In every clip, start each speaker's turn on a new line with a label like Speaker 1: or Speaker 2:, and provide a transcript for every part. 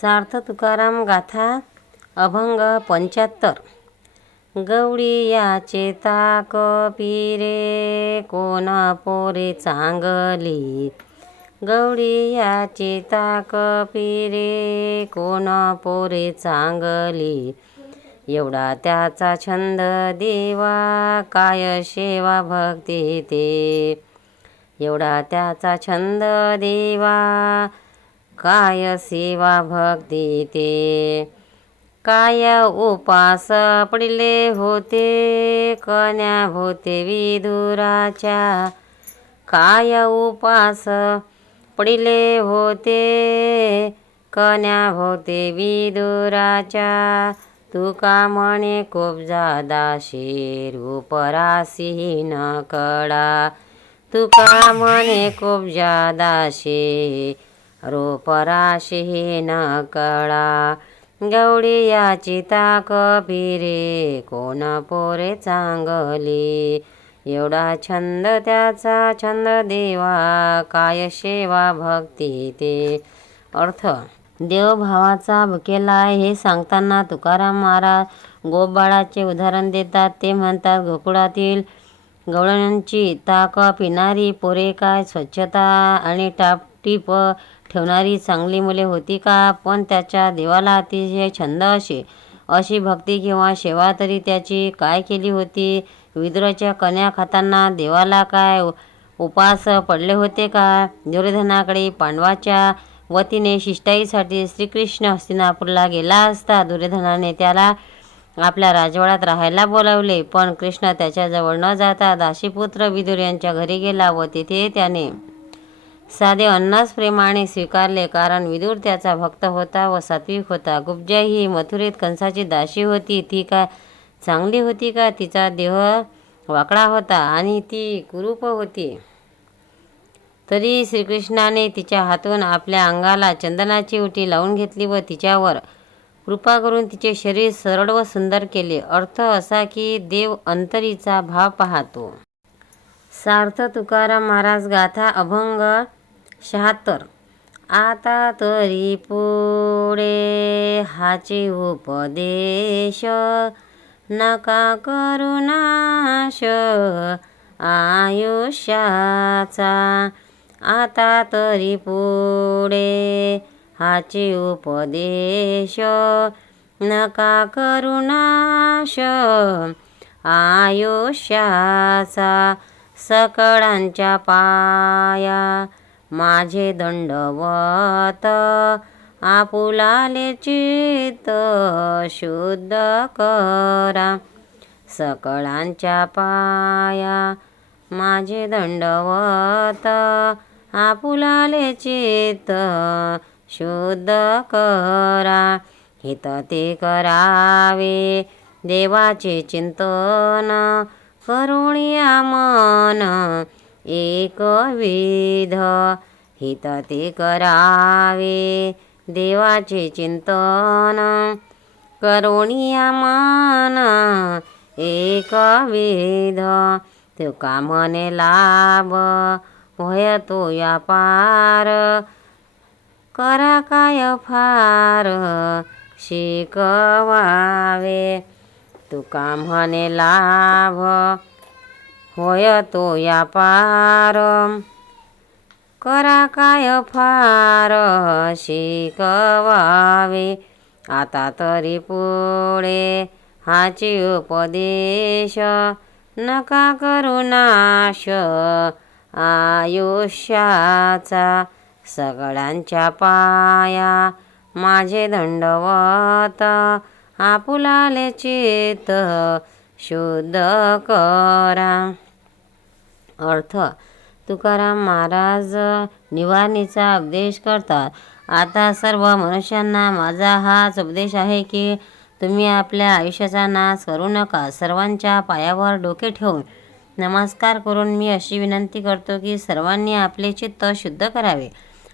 Speaker 1: सार्थ तुकाराम गाथा अभंग पंच्याहत्तर. गवळी याचे ताक पिरे कोण पोरे चांगली? गवळी याचे ताक पिरे कोण पोरे चांगली? एवढा त्याचा छंद देवा काय सेवा भक्ती ते? एवढा त्याचा छंद देवा काय सेवा भक्ती ते? काय उपास पडले होते? कन्या होते विधुराच्या काय उपास पडले होते? कन्या होते विदुराच्या. तुका म्हणे खूप जादा शेर उपरासी न कडा तुका म्हणे खूप जादा शेर रोपराशी न कळा. गवडी याची ताक पिरे कोण पोरे चांगली? एवढा छंद त्याचा छंद देवा काय सेवा भक्ती ते? अर्थ देवभावाचा भुकेला हे सांगताना तुकाराम महाराज गोबाळाचे उदाहरण देतात. ते म्हणतात गोकुळातील गवळणांची ताक पिणारी पोरे काय स्वच्छता आणि टाप टीप ठेवणारी चांगली मुले होती का? पण त्याच्या देवाला अतिशय छंद असे. अशी भक्ती किंवा सेवा तरी त्याची काय केली होती? विदुराच्या कन्या खाताना देवाला काय उपास पडले होते का? दुर्योधनाकडे पांडवाच्या वतीने शिष्टाईसाठी श्रीकृष्ण हस्तिनापूरला गेला असता दुर्योधनाने त्याला आपल्या राजवाड्यात राहायला बोलावले. पण कृष्ण त्याच्याजवळ न जाता दाशीपुत्र विदुर यांच्या घरी गेला व तिथे त्याने साधे अन्नास प्रेमाने स्वीकारले कारण विदुर त्याचा भक्त होता व सात्विक होता. गुप्जा ही मथुरेत कंसाची दाशी होती. ती काय चांगली होती का? तिचा देह वाकडा होता आणि ती कुरूप होती. तरी श्रीकृष्णाने तिच्या हातून आपल्या अंगाला चंदनाची उटी लावून घेतली व तिच्यावर कृपा करून तिचे शरीर सरळ व सुंदर केले. अर्थ असा की देव अंतरीचा भाव पाहतो. सार्थ तुकाराम महाराज गाथा अभंग शहात्तर. आता तरी पुढे हाचे उपदेश नका करुणाश आयुष्याचा. आता तरी पुढे हाचे उपदेश नका करुणाश आयुष्याचा. सकळांच्या पाया माझे दंडवत आपुलाले चित्त शुद्ध करा. सकळांच्या पाया माझे दंडवत आपुलाले चित्त शुद्ध करा. हित ते करावे देवाचे चिंतन करुणिया मन एकविध हित ते करावे देवाचे चिंतन. करुणिया मन एकविध तो कामने लाभ? होय तो या पार करा काय फार? शिकवावे. तुका म्हणे लाभ? होय तो या पार करा काय फार शिकवावे. आता तरी पुढे हाची उपदेश नका करू नाश. आयुष्याचा सगळ्यांच्या पाया माझे दंडवत. आपुलाले चित शुद्ध करा. अर्थ. तुकाराम महाराज निवारणीचा उपदेश करतात. आता सर्व मनुष्यांना माझा हाच उपदेश आहे की तुम्ही आपल्या आयुष्याचा नाश करू नका. सर्वांच्या पायावर डोके ठेवून नमस्कार करून मी अशी विनंती करतो की सर्वांनी आपले चित्त शुद्ध करावे.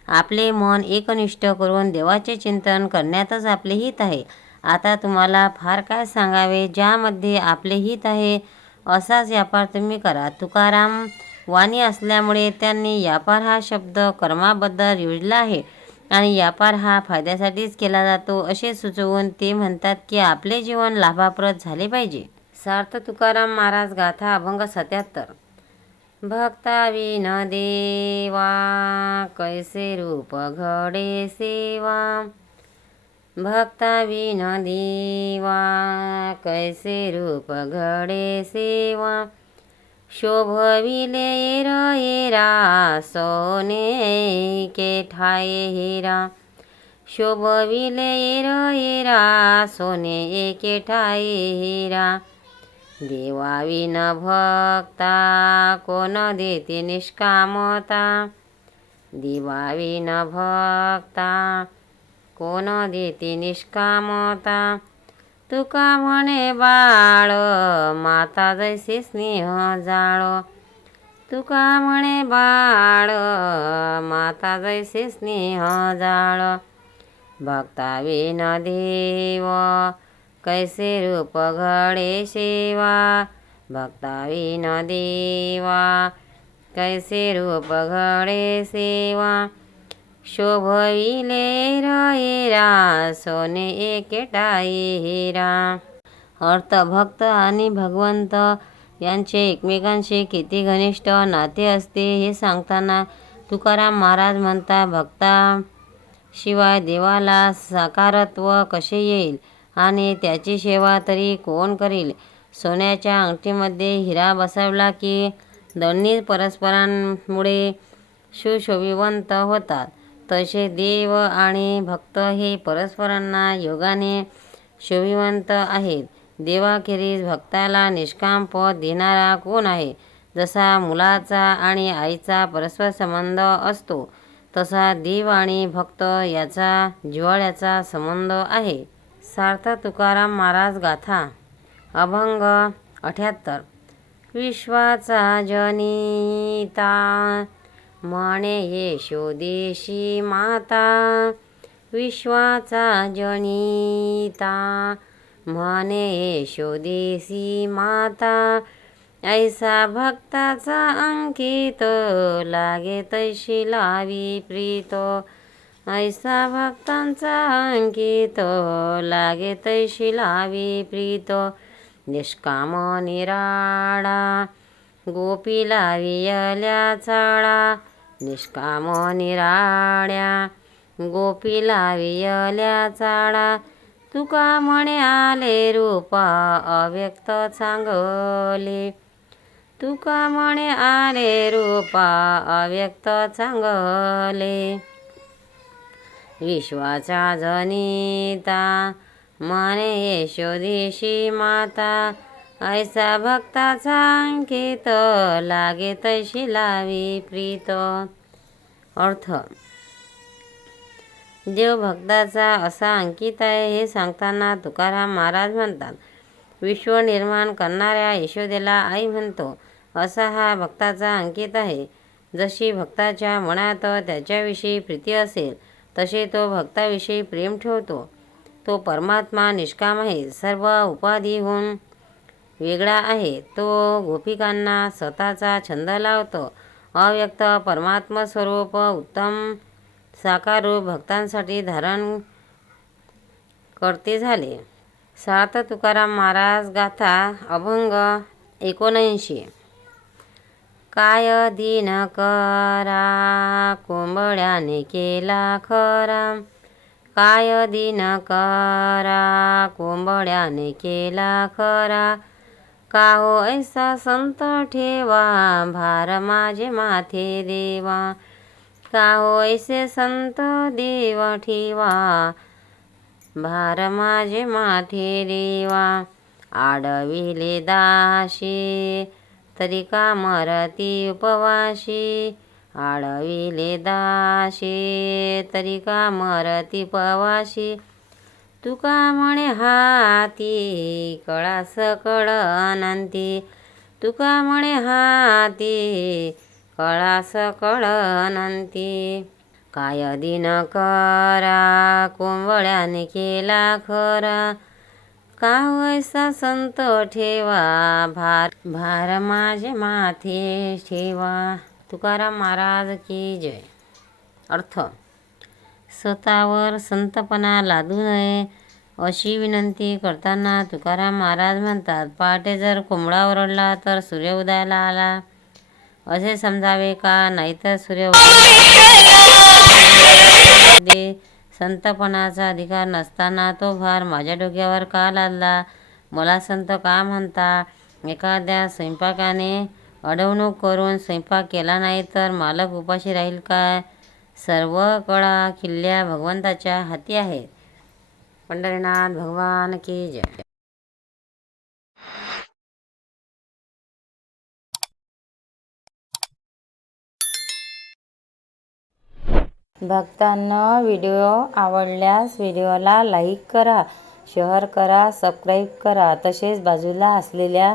Speaker 1: आपले मन एकनिष्ठ करून देवाचे चिंतन करण्यातच आपले हित आहे. आता तुम्हाला फार काय सांगावे? ज्यामध्ये आपले हित आहे असाच व्यापार तुम्ही करा. तुकाराम वाणी असल्यामुळे त्यांनी व्यापार हा शब्द कर्माबद्दल योजला आहे आणि व्यापार हा फायद्यासाठीच केला जातो असे सुचवून ते म्हणतात की आपले जीवन लाभाप्रद झाले पाहिजे. सार्थ तुकाराम महाराज गाथा अभंग सत्याहत्तर. भक्ताविन देवा कैसे रूप घडे सेवा? भक्ता विना देवा कैसे रूप घडे सेवा? शोभविले एरा सोने के ठाये हेरा शोभविले एरा सोने एके ठाये हेरा देवाविन भक्ता कोण देते निष्कामता? देवाविन भक्ता कोण देते निष्कामता। तुका म्हणे बाळ माता जैसे स्नेह जाळ। तुका म्हणे बाळ माता जैसे स्नेह जाळ। भक्ताविन देव कैसे रूप घडे सेवा। भक्ताविन देवा कैसे रूप घडे सेवा। शोभविले हेरा सोने एकेटाई हेरा अर्थ भक्त आणि भगवंत यांचे एकमेकांशी किती घनिष्ठ नाते असते हे सांगताना तुकाराम महाराज म्हणता भक्ता शिवाय देवाला साकारत्व कसे येईल? आणि त्याची सेवा तरी कोण करील? सोन्याच्या अंगठीमध्ये हिरा बसवला की दोन्ही परस्परांमुळे सुशोभिवंत होतात. तसे देव आणि भक्त हे परस्परांना योगाने शोभिवंत आहेत. देवाखेरीज भक्ताला निष्काम पद देणारा कोण आहे? जसा मुलाचा आणि आईचा परस्पर संबंध असतो तसा देव आणि भक्त याचा जिव्हाळ्याचा संबंध आहे. सार्थ तुकाराम महाराज गाथा अभंग अठ्याहत्तर. विश्वाचा जनिता म्हणे यशोदेशी माता विश्वाचा जनिता. म्हणे यशोदेशी माता ऐसा भक्ताचा अंकित लागे तैशी लावी प्रीत. ऐसा भक्तांचा अंकित लागे तैशी लावी प्रीत. निष्काम निराळा गोपीला वियल्या चाळा. निष्काम निराळ्या गोपीला वियल्या चाळा तुका म्हणे आले रूपा अव्यक्त सांगले. तुका म्हणे आले रूपा अव्यक्त सांगले. विश्वाचा जनिता म्हणे यशोदेशी माता. ऐसा भक्ताचा अंकित लागे तशी लावी प्रीत. अर्थ देव भक्ताचा असा अंकित आहे हे सांगताना तुकाराम महाराज म्हणतात विश्व निर्माण करणाऱ्या यशोदेला आई म्हणतो असा हा भक्ताचा अंकित आहे. जशी भक्ताच्या मनात त्याच्याविषयी प्रीती असेल तसे तो भक्ताविषयी प्रेम ठेवतो. तो परमात्मा निष्काम आहे सर्व उपाधीहून वेगळा आहे. तो गोपिकांना स्वतःचा छंद लावतो. अव्यक्त परमात्म स्वरूप उत्तम साकार रूप भक्तांसाठी धारण करते झाले. सात तुकाराम महाराज गाथा अभंग एकोणऐंशी. काय दिन करा कोंबड्याने केला खरा. काय दिन करा कोंबड्याने केला खरा. का हो ऐसा संत ठेवा भार माझे माथे देवा. का हो ऐसे संत देव ठेवा भार माझे माथे देवा. आडविले दाशी तरी का मरती उपवाशी आडविले दाशी तरी का मरती पवाशी तुका म्हणे हाती कळा सकळ अनंती तुका म्हणे हाती कळा सकळ अनंती काय दिन करा कोंबड्याने केला खरा. का वैसा संत ठेवा भार भार माझे माथे ठेवा. तुकाराम महाराज की जय. अर्थ स्वतःवर संतपणा लादू नये अशी विनंती करताना तुकाराम महाराज म्हणतात पहाटे जर कोंबडा ओरडला तर सूर्य उदयाला आला. असे समजावे का? नाहीतर सूर्य उदय संतपणाचा अधिकार नसताना तो भार माझ्या डोक्यावर का लादला? मला संत का म्हणता? एखाद्या स्वयंपाकाने अडवणूक करून स्वयंपाक केला नाही तर मालक उपाशी राहील काय? सर्व कळा किल्ल्या भगवंताच्या हाती आहेत. पंढरीनाथ भगवान की जय. भक्तांना व्हिडिओ आवडल्यास व्हिडिओला लाईक करा शेअर करा सबस्क्राईब करा. तसेच बाजूला असलेल्या